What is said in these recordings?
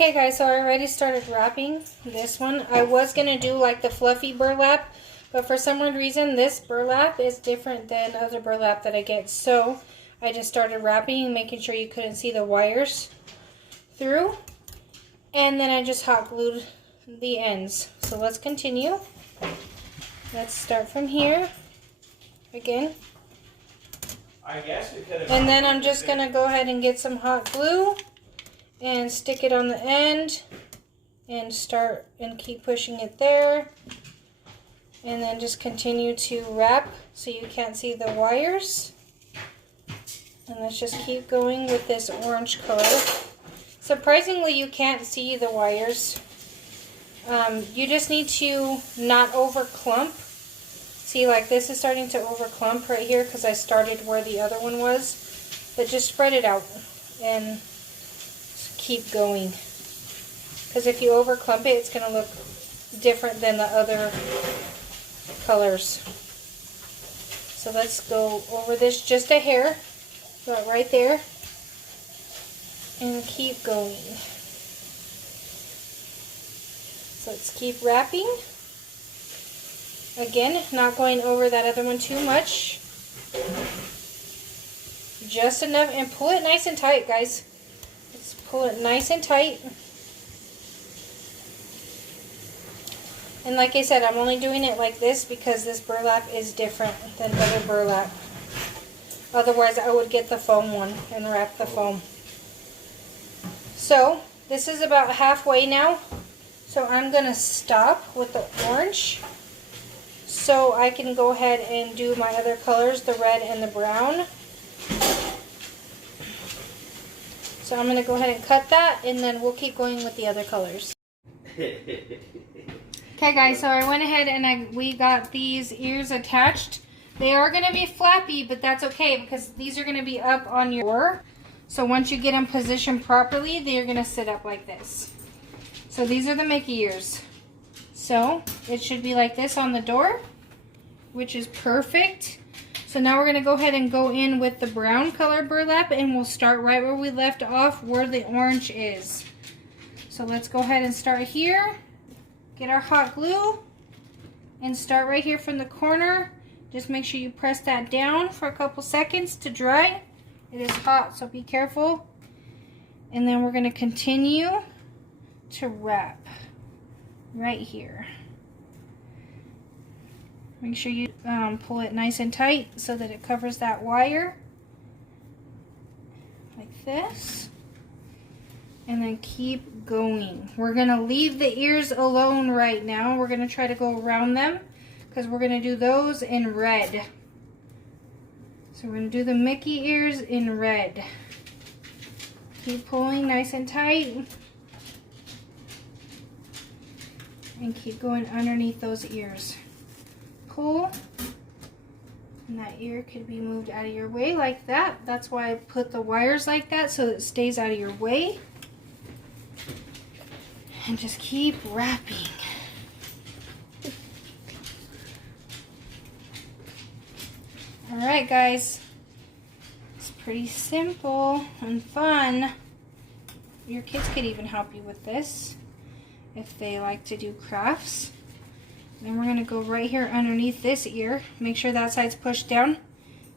Okay guys, so I already started wrapping this one. I was going to do like the fluffy burlap, but for some weird reason this burlap is different than other burlap that I get. So I just started wrapping and making sure you couldn't see the wires through. And then I just hot glued the ends. So let's continue. Let's start from here again. I guess we could have. And then I'm just going to go ahead and get some hot glue and stick it on the end and start and keep pushing it there, and then just continue to wrap so you can't see the wires. And let's just keep going with this orange color. Surprisingly, you can't see the wires. You just need to not over clump. See, like this is starting to over clump right here because I started where the other one was, but just spread it out and keep going, because if you over clump it, it's going to look different than the other colors. So let's go over this just a hair, right there, and keep going. So let's keep wrapping. Again, not going over that other one too much, just enough, and pull it nice and tight, guys. Pull it nice and tight. And like I said, I'm only doing it like this because this burlap is different than other burlap. Otherwise, I would get the foam one and wrap the foam. So, this is about halfway now. So I'm going to stop with the orange so I can go ahead and do my other colors, the red and the brown. So I'm going to go ahead and cut that, and then we'll keep going with the other colors. Okay guys, so I went ahead and we got these ears attached. They are going to be flappy, but that's okay because these are going to be up on your door. So once you get them positioned properly, they're going to sit up like this. So these are the Mickey ears. So it should be like this on the door, which is perfect. So now we're going to go ahead and go in with the brown color burlap, and we'll start right where we left off, where the orange is. So let's go ahead and start here. Get our hot glue and start right here from the corner. Just make sure you press that down for a couple seconds to dry. It is hot, so be careful. And then we're going to continue to wrap right here. Make sure you pull it nice and tight so that it covers that wire, like this. And then keep going. We're going to leave the ears alone right now. We're going to try to go around them because we're going to do those in red. So we're going to do the Mickey ears in red. Keep pulling nice and tight. And keep going underneath those ears. Pull, and that ear could be moved out of your way like that. That's why I put the wires like that, so it stays out of your way. And just keep wrapping. Alright guys, it's pretty simple and fun. Your kids could even help you with this if they like to do crafts. Then we're going to go right here underneath this ear. Make sure that side's pushed down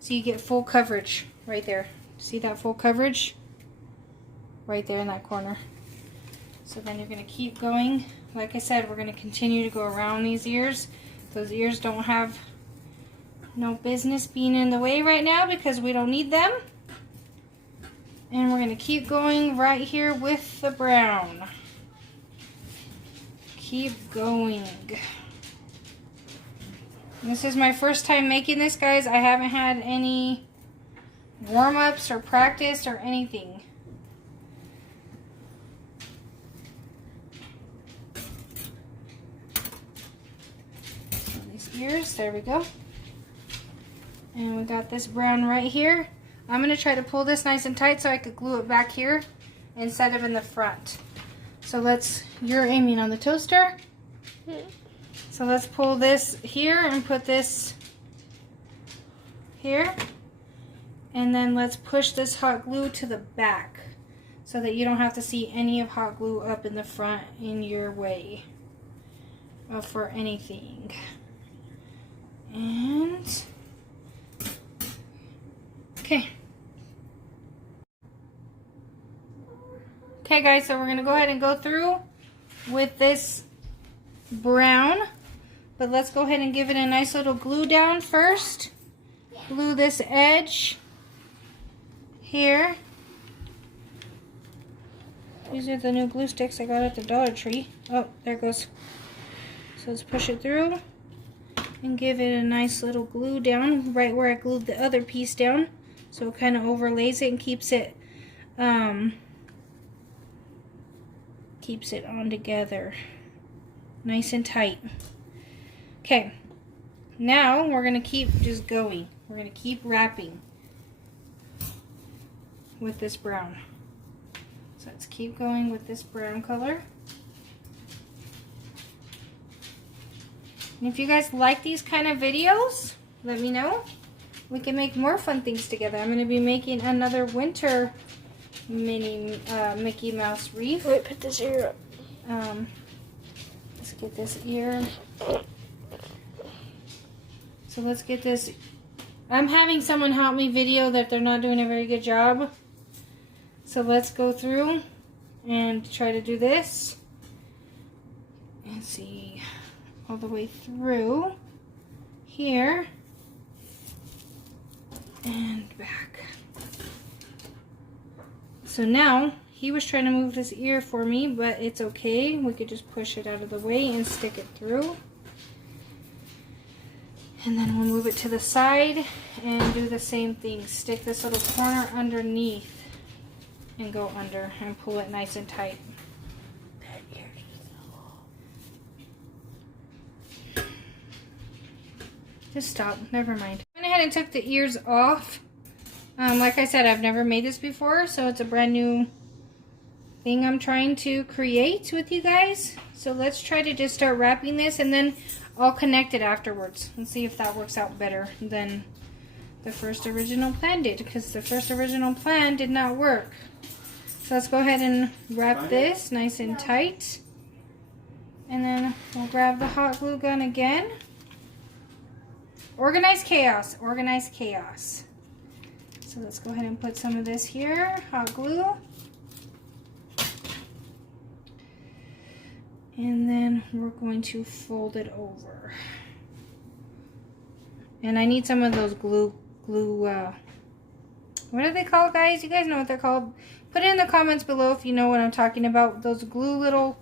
so you get full coverage right there. See that full coverage? Right there in that corner. So then you're going to keep going. Like I said, we're going to continue to go around these ears. Those ears don't have no business being in the way right now because we don't need them. And we're going to keep going right here with the brown. Keep going. This is my first time making this, guys. I haven't had any warm-ups or practice or anything. So these ears, there we go. And we got this brown right here. I'm going to try to pull this nice and tight so I could glue it back here instead of in the front. So you're aiming on the toaster. So let's pull this here and put this here. And then let's push this hot glue to the back. so that you don't have to see any of hot glue up in the front in your way for anything. And okay. Okay guys, so we're gonna go ahead and go through with this brown, but let's go ahead and give it a nice little glue down first. Glue this edge here. These are the new glue sticks I got at the Dollar Tree. Oh, there it goes. So let's push it through and give it a nice little glue down right where I glued the other piece down, so it kind of overlays it and keeps it on together nice and tight. Okay, now we're gonna keep just going. We're gonna keep wrapping with this brown. So let's keep going with this brown color. And if you guys like these kind of videos, let me know. We can make more fun things together. I'm going to be making another winter mini Mickey Mouse wreath. Wait, put this ear up. Let's get this ear. So let's get this. I'm having someone help me video that they're not doing a very good job. So let's go through and try to do this. And see all the way through here and back. So now he was trying to move this ear for me, but it's okay. We could just push it out of the way and stick it through. And then we'll move it to the side and do the same thing. Stick this little corner underneath and go under and pull it nice and tight. Just stop. Never mind. I went ahead and took the ears off. Like I said, I've never made this before, so it's a brand new thing I'm trying to create with you guys. So let's try to just start wrapping this, and then I'll connect it afterwards and see if that works out better than the first original plan did, because the first original plan did not work. So let's go ahead and wrap this nice and tight. And then we'll grab the hot glue gun again. Organized chaos, organized chaos. So let's go ahead and put some of this here, hot glue. And then we're going to fold it over. And I need some of those glue, what are they called, guys? You guys know what they're called? Put it in the comments below if you know what I'm talking about. Those glue little,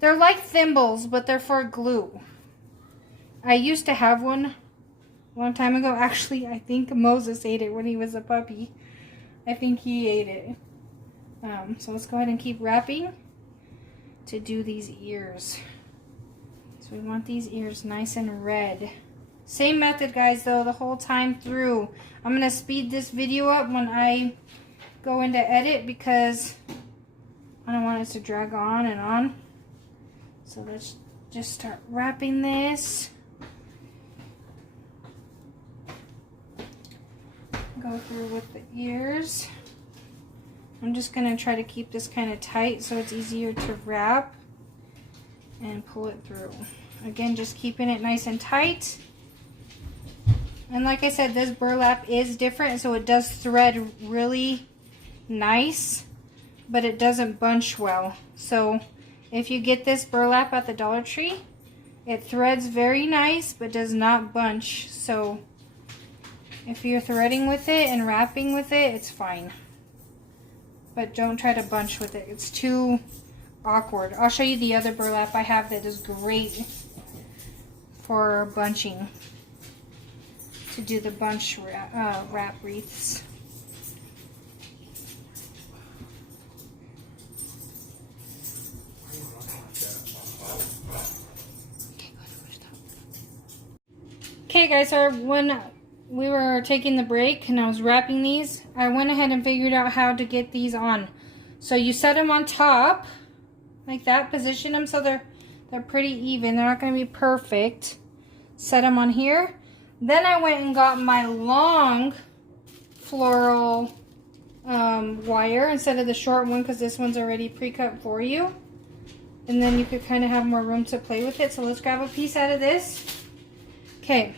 they're like thimbles, but they're for glue. I used to have one a long time ago. Actually, I think Moses ate it when he was a puppy. I think he ate it. So let's go ahead and keep wrapping to do these ears. So we want these ears nice and red. Same method, guys, though, the whole time through. I'm going to speed this video up when I go into edit because I don't want it to drag on and on. So let's just start wrapping this. Go through with the ears. I'm just going to try to keep this kind of tight so it's easier to wrap and pull it through. Again, just keeping it nice and tight. And like I said, this burlap is different, so it does thread really nice, but it doesn't bunch well. So if you get this burlap at the Dollar Tree, it threads very nice, but does not bunch. So if you're threading with it and wrapping with it, it's fine. But don't try to bunch with it. It's too awkward. I'll show you the other burlap I have that is great for bunching, to do the bunch wrap wreaths. Okay guys, so when we were taking the break and I was wrapping these, I went ahead and figured out how to get these on. So you set them on top like that, position them so they're pretty even. They're not going to be perfect. Set them on here. Then I went and got my long floral wire instead of the short one, because this one's already pre-cut for you. And then you could kind of have more room to play with it. So let's grab a piece out of this. Okay.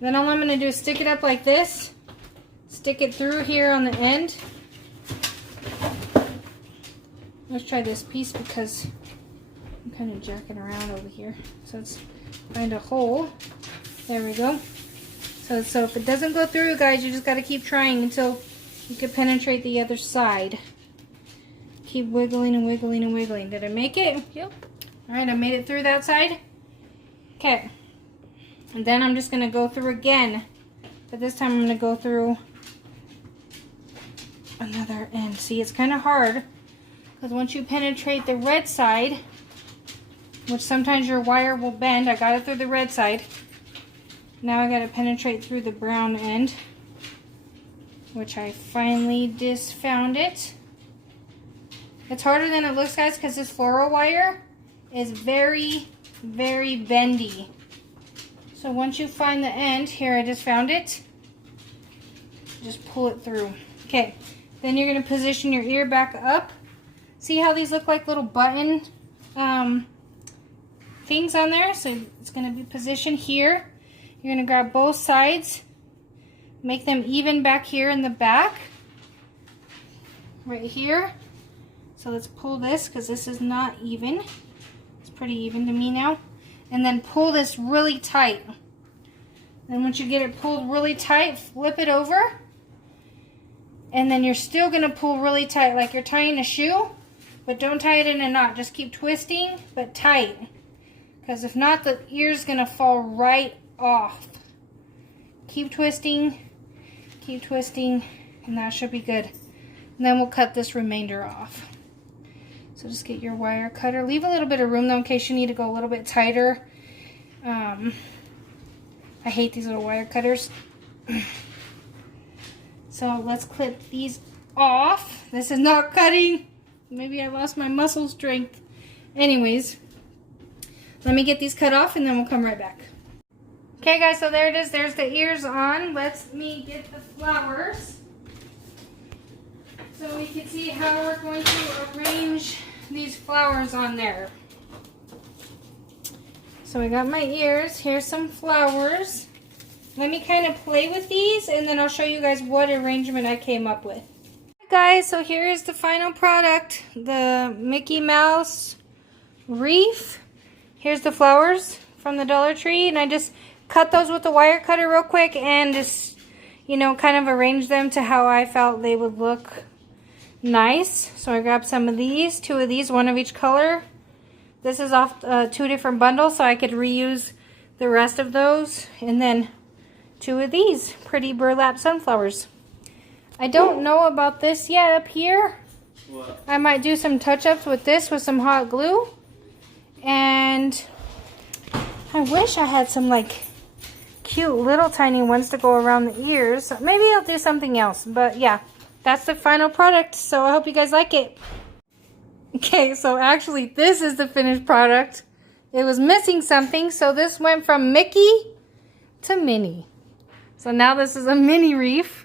Then all I'm going to do is stick it up like this. Stick it through here on the end. Let's try this piece because I'm kind of jacking around over here. So let's find a hole. There we go. So if it doesn't go through, guys, you just got to keep trying until you can penetrate the other side. Keep wiggling and wiggling and wiggling. Did I make it? Yep. Alright, I made it through that side. Okay. And then I'm just going to go through again. But this time I'm going to go through another end. See, it's kind of hard. Because once you penetrate the red side, which sometimes your wire will bend. I got it through the red side. Now I got to penetrate through the brown end. Which I finally just found it. It's harder than it looks, guys, because this floral wire is very, very bendy. So once you find the end, here I just found it, just pull it through. Okay, then you're going to position your ear back up. See how these look like little button things on there? So it's going to be positioned here. You're going to grab both sides, make them even back here in the back, right here. So let's pull this because this is not even. It's pretty even to me now. And then pull this really tight. Then once you get it pulled really tight, flip it over. And then you're still going to pull really tight like you're tying a shoe. But don't tie it in a knot. Just keep twisting, but tight. Because if not, the ear's going to fall right off. Keep twisting, and that should be good. And then we'll cut this remainder off. So just get your wire cutter. Leave a little bit of room though in case you need to go a little bit tighter. I hate these little wire cutters. So let's clip these off. This is not cutting. Maybe I lost my muscle strength. Anyways, let me get these cut off and then we'll come right back. Okay guys, so there it is. There's the ears on. Let me get the flowers so we can see how we're going to arrange these flowers on there. So I got my ears. Here's some flowers. Let me kind of play with these and then I'll show you guys what arrangement I came up with. Guys, so here is the final product, the Mickey Mouse wreath. Here's the flowers from the Dollar Tree, and I just cut those with the wire cutter real quick and just, you know, kind of arrange them to how I felt they would look nice. So I grabbed some of these, 2 of these, 1 of each color. This is off 2 different bundles, so I could reuse the rest of those, and then 2 of these pretty burlap sunflowers. I don't know about this yet up here. What? I might do some touch-ups with this with some hot glue. And I wish I had some like cute little tiny ones to go around the ears. Maybe I'll do something else. But yeah, that's the final product. So I hope you guys like it. Okay, so actually this is the finished product. It was missing something. So this went from Mickey to Minnie. So now this is a mini wreath.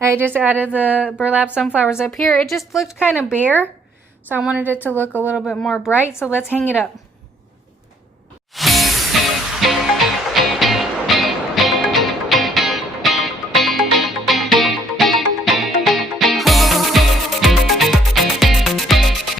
I just added the burlap sunflowers up here. It just looked kind of bare, so I wanted it to look a little bit more bright. So let's hang it up.